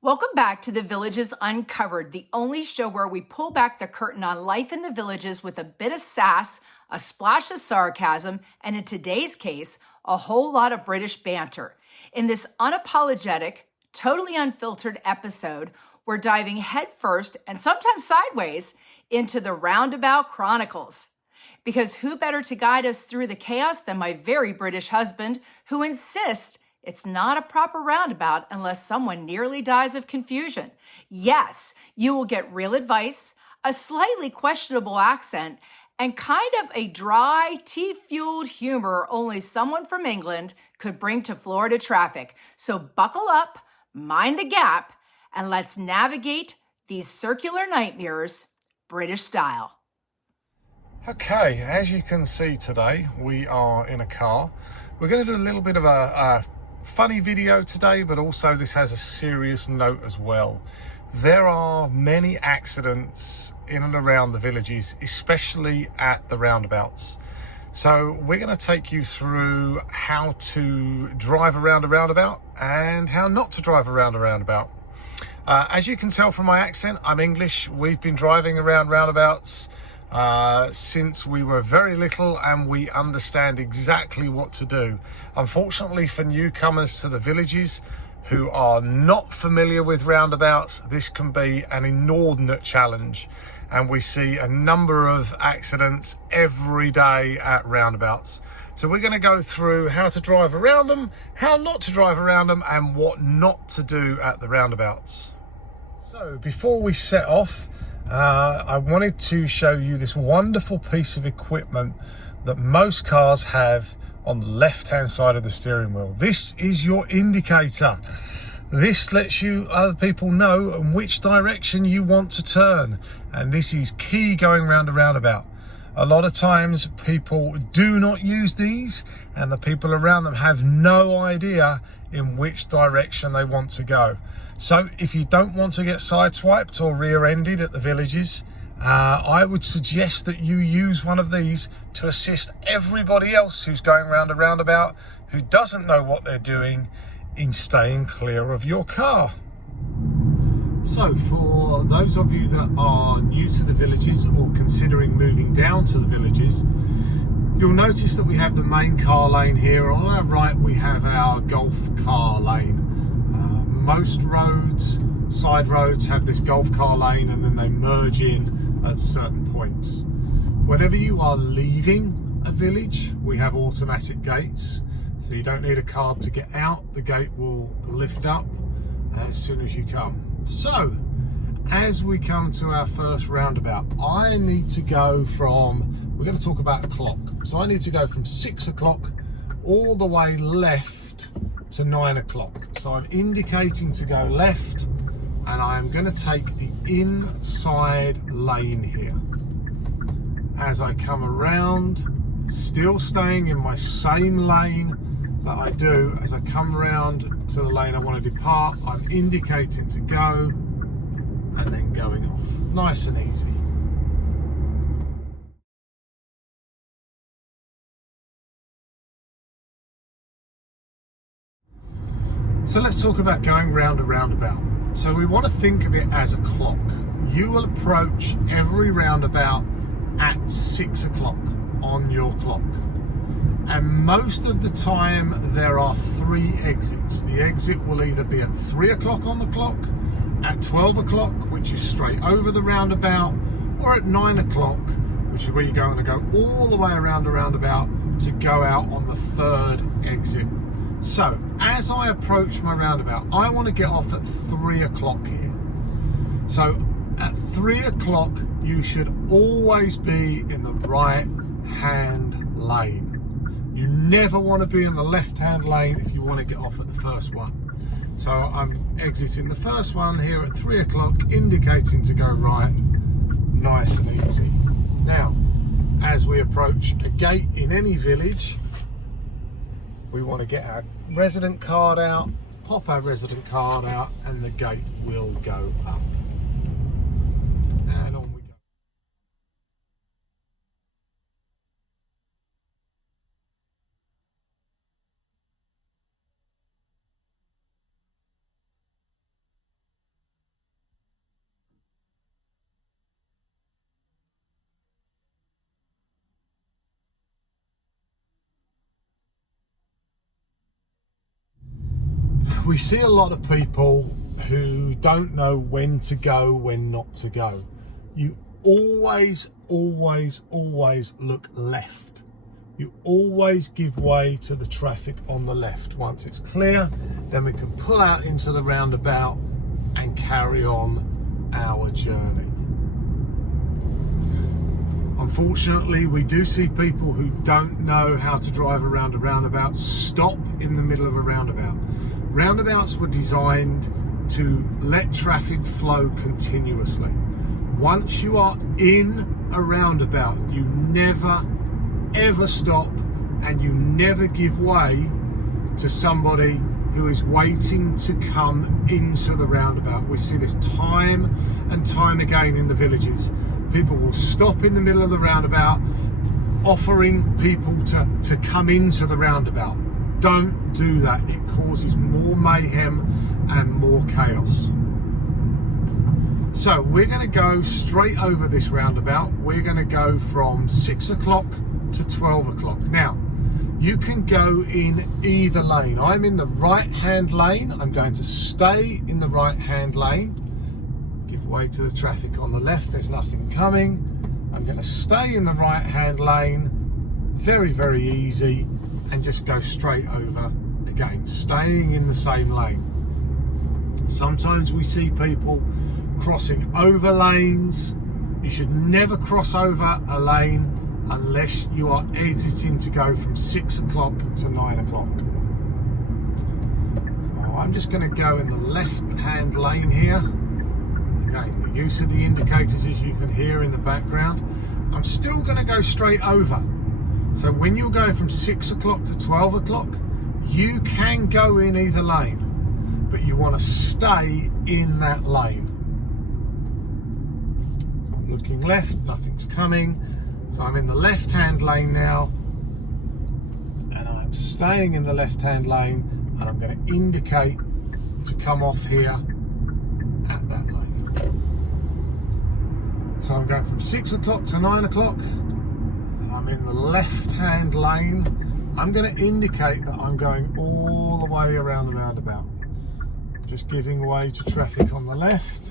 Welcome back to The Villages Uncovered, the only show where we pull back the curtain on life in the villages with a bit of sass, a splash of sarcasm, and in today's case, a whole lot of British banter. In this unapologetic, totally unfiltered episode, we're diving headfirst and sometimes sideways into the Roundabout Chronicles. Because who better to guide us through the chaos than my very British husband, who insists it's not a proper roundabout unless someone nearly dies of confusion. Yes, you will get real advice, a slightly questionable accent, and kind of a dry, tea-fueled humor only someone from England could bring to Florida traffic. So buckle up, mind the gap, and let's navigate these circular nightmares British style. Okay, as you can see today, we are in a car. We're going to do a little bit of a funny video today, but also this has a serious note as well. There are many accidents in and around the villages, especially at the roundabouts. So we're going to take you through how to drive around a roundabout and how not to drive around a roundabout. As you can tell from my accent, I'm English. We've been driving around roundabouts since we were very little, and we understand exactly what to do. Unfortunately for newcomers to the villages who are not familiar with roundabouts, this can be an inordinate challenge, and we see a number of accidents every day at roundabouts. So we're going to go through how to drive around them, how not to drive around them, and what not to do at the roundabouts. So before we set off, I wanted to show you this wonderful piece of equipment that most cars have on the left hand side of the steering wheel. This is your indicator. This lets you other people know in which direction you want to turn, and this is key going round a roundabout. A lot of times people do not use these, and the people around them have no idea in which direction they want to go. So if you don't want to get sideswiped or rear-ended at the villages, I would suggest that you use one of these to assist everybody else who's going round a roundabout who doesn't know what they're doing in staying clear of your car. So for those of you that are new to the villages or considering moving down to the villages, you'll notice that we have the main car lane here. On our right we have our golf car lane. Most roads, side roads, have this golf car lane, and then they merge in at certain points. Whenever you are leaving a village, we have automatic gates, so you don't need a card to get out. The gate will lift up as soon as you come. So as we come to our first roundabout, I need to go from, we're going to talk about a clock, so I need to go from 6 o'clock all the way left to 9 o'clock. So I'm indicating to go left, and I'm going to take the inside lane here. As I come around, still staying in my same lane that I do, as I come around to the lane I want to depart, I'm indicating to go and then going off. Nice and easy. So let's talk about going round a roundabout. So we want to think of it as a clock. You will approach every roundabout at 6 o'clock on your clock. And most of the time there are 3 exits. The exit will either be at 3 o'clock on the clock, at 12 o'clock, which is straight over the roundabout, or at 9 o'clock, which is where you're going to go all the way around the roundabout to go out on the 3rd exit. So as I approach my roundabout, I want to get off at 3 o'clock here. So at 3 o'clock, you should always be in the right hand lane. You never want to be in the left hand lane if you want to get off at the first one. So I'm exiting the first one here at 3 o'clock, indicating to go right, nice and easy. Now, as we approach a gate in any village, we want to get our resident card out, pop our resident card out, and the gate will go up. And on we go. We see a lot of people who don't know when to go, when not to go. You always look left. You always give way to the traffic on the left. Once it's clear, then we can pull out into the roundabout and carry on our journey. Unfortunately, we do see people who don't know how to drive around a roundabout stop in the middle of a roundabout. Roundabouts were designed to let traffic flow continuously. Once you are in a roundabout, you never ever stop, and you never give way to somebody who is waiting to come into the roundabout. We see this time and time again in the villages. People will stop in the middle of the roundabout, offering people to come into the roundabout. Don't do that. It causes more mayhem and more chaos. So we're going to go straight over this roundabout. We're going to go from 6 o'clock to 12 o'clock. Now, you can go in either lane. I'm in the right-hand lane. I'm going to stay in the right-hand lane. Give way to the traffic on the left. There's nothing coming. I'm going to stay in the right-hand lane. Very, very easy. And just go straight over again, staying in the same lane. Sometimes we see people crossing over lanes. You should never cross over a lane unless you are exiting to go from 6 o'clock to 9 o'clock. So I'm just going to go in the left-hand lane here. Again, the use of the indicators, as you can hear in the background. I'm still going to go straight over. So when you're going from 6 o'clock to 12 o'clock, you can go in either lane, but you want to stay in that lane. So I'm looking left, nothing's coming. So I'm in the left-hand lane now, and I'm staying in the left-hand lane, and I'm going to indicate to come off here at that lane. So I'm going from 6 o'clock to 9 o'clock. I'm in the left-hand lane. I'm going to indicate that I'm going all the way around the roundabout. Just giving way to traffic on the left.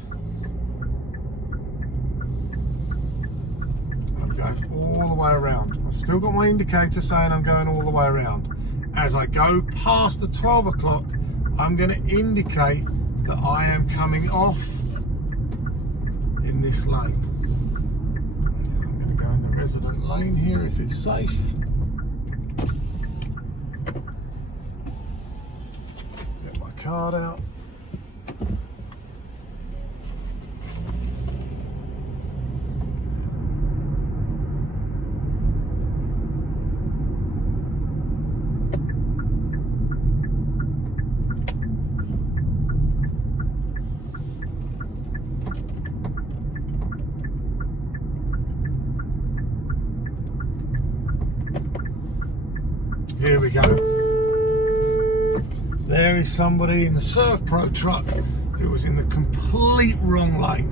I'm going all the way around. I've still got my indicator saying I'm going all the way around. As I go past the 12 o'clock, I'm going to indicate that I am coming off in this lane. Resident lane here if it's safe. Get my card out. Here we go. There is somebody in the Serve Pro truck who was in the complete wrong lane.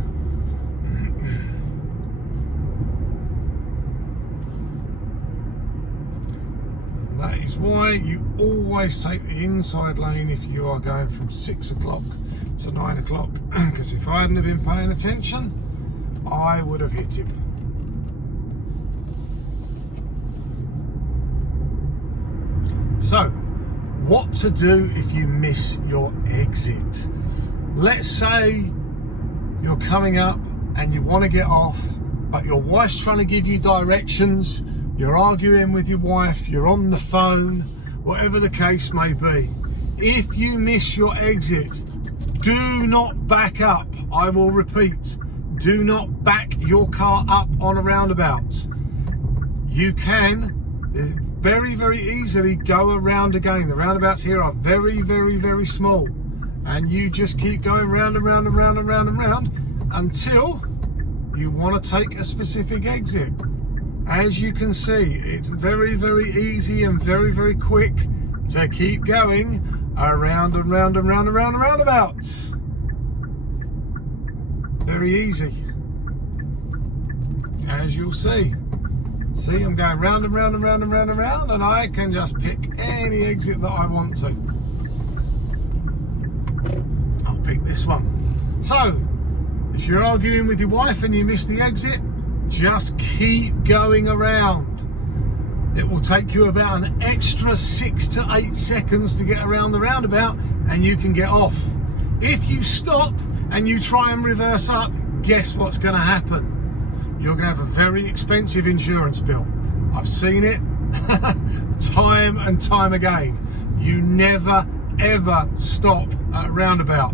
And that is why you always take the inside lane if you are going from 6 o'clock to 9 o'clock. Because if I hadn't have been paying attention, I would have hit him. So, what to do if you miss your exit? Let's say you're coming up and you want to get off, but your wife's trying to give you directions, you're arguing with your wife, you're on the phone, whatever the case may be. If you miss your exit, do not back up. I will repeat, do not back your car up on a roundabout. You can very, very easily go around again. The roundabouts here are very, very, very small, and you just keep going round and round and round and round and round until you want to take a specific exit. As you can see, it's very, very easy and very, very quick to keep going around and round and round and round and roundabouts. Very easy, as you'll see. See, I'm going round and round and round and round and round, and I can just pick any exit that I want to. this one. So, if you're arguing with your wife and you miss the exit, just keep going around. It will take you about an extra 6 to 8 seconds to get around the roundabout and you can get off. If you stop and you try and reverse up, guess what's going to happen? You're going to have a very expensive insurance bill. I've seen it time and time again. You never ever stop at a roundabout.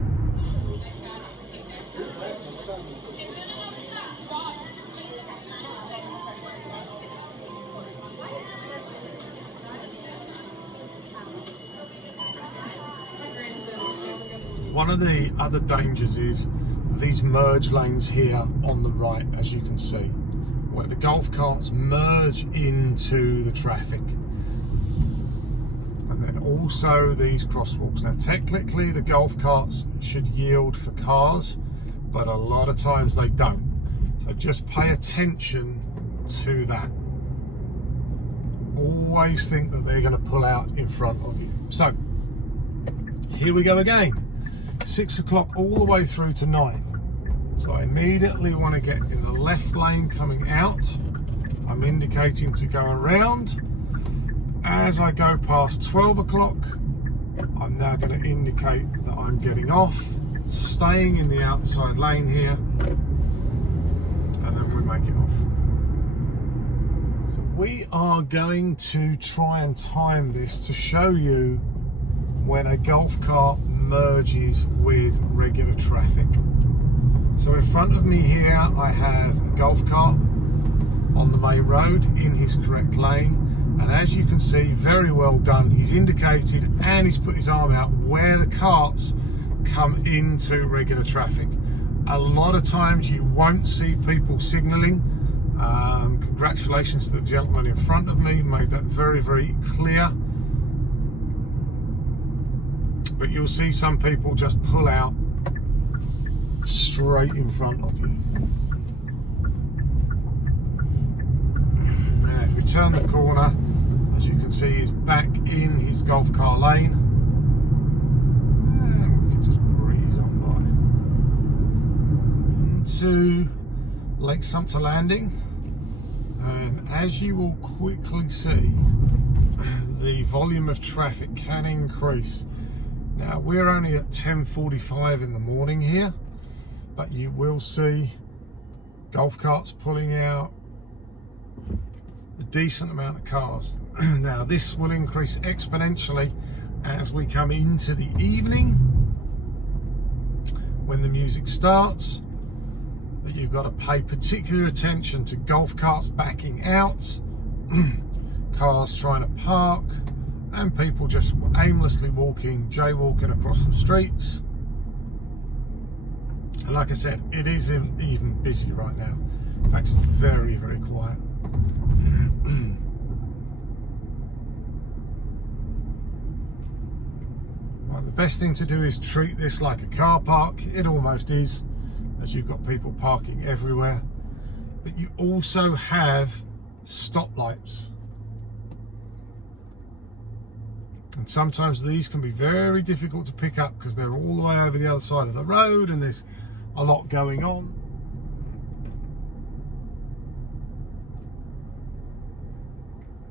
One of the other dangers is these merge lanes here on the right, as you can see, where the golf carts merge into the traffic. And then also these crosswalks. Now technically the golf carts should yield for cars, but a lot of times they don't. So just pay attention to that. Always think that they're going to pull out in front of you. So here we go again. 6 o'clock all the way through to 9. So I immediately want to get in the left lane coming out. I'm indicating to go around. As I go past 12 o'clock, I'm now going to indicate that I'm getting off, staying in the outside lane here, and then we make it off. So we are going to try and time this to show you when a golf cart merges with regular traffic. So in front of me here I have a golf cart on the main road in his correct lane, and as you can see, very well done, he's indicated and he's put his arm out where the carts come into regular traffic. A lot of times you won't see people signalling. Congratulations to the gentleman in front of me, made that very, very clear. But you'll see some people just pull out straight in front of you. And as we turn the corner, as you can see, he's back in his golf car lane. And we can just breeze on by into Lake Sumter Landing. And as you will quickly see, the volume of traffic can increase. Now we're only at 10:45 in the morning here, but you will see golf carts pulling out, a decent amount of cars. Now this will increase exponentially as we come into the evening when the music starts, but you've got to pay particular attention to golf carts backing out, cars trying to park, and people just aimlessly jaywalking across the streets. And like I said, it isn't even busy right now. In fact, it's very, very quiet. Right, the best thing to do is treat this like a car park. It almost is, as you've got people parking everywhere. But you also have stoplights. And sometimes these can be very difficult to pick up because they're all the way over the other side of the road and there's a lot going on.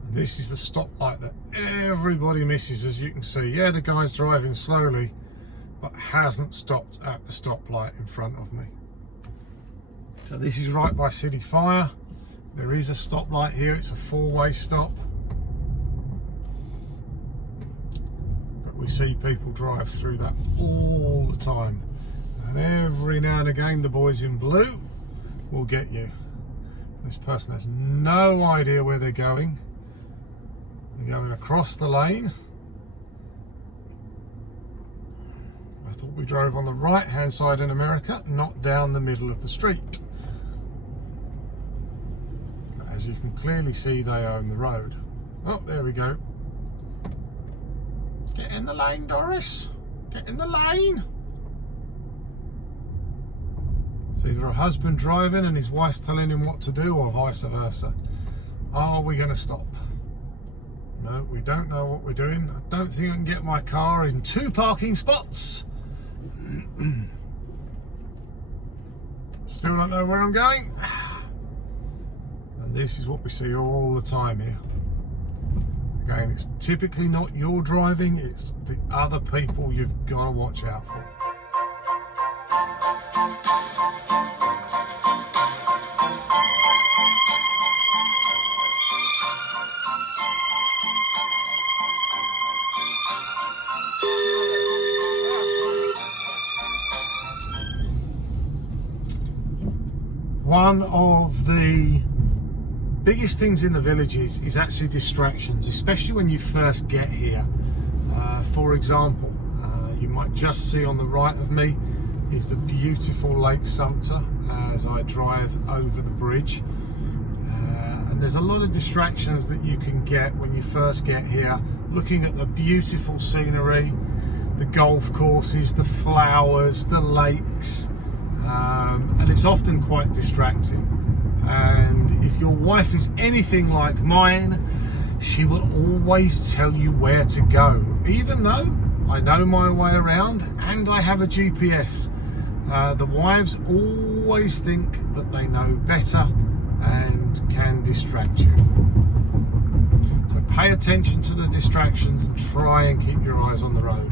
And this is the stoplight that everybody misses, as you can see. Yeah, the guy's driving slowly, but hasn't stopped at the stoplight in front of me. So this is right by City Fire. There is a stoplight here. It's a four-way stop. We see people drive through that all the time, and every now and again the boys in blue will get you. This person has no idea where they're going. They're going across the lane. I thought we drove on the right hand side in America, not down the middle of the street. As you can clearly see, they own the road. Oh, there we go. Get in the lane, Doris. Get in the lane. It's either a husband driving and his wife's telling him what to do, or vice versa. Are we going to stop? No, we don't know what we're doing. I don't think I can get my car in 2 parking spots. Still don't know where I'm going. And this is what we see all the time here. Again, it's typically not your driving, it's the other people you've got to watch out for. One of the biggest things in the villages is actually distractions, especially when you first get here. For example, you might just see on the right of me is the beautiful Lake Sumter as I drive over the bridge. And there's a lot of distractions that you can get when you first get here, looking at the beautiful scenery, the golf courses, the flowers, the lakes. And it's often quite distracting. And if your wife is anything like mine, she will always tell you where to go, even though I know my way around and I have a GPS. The wives always think that they know better and can distract you. So pay attention to the distractions and try and keep your eyes on the road.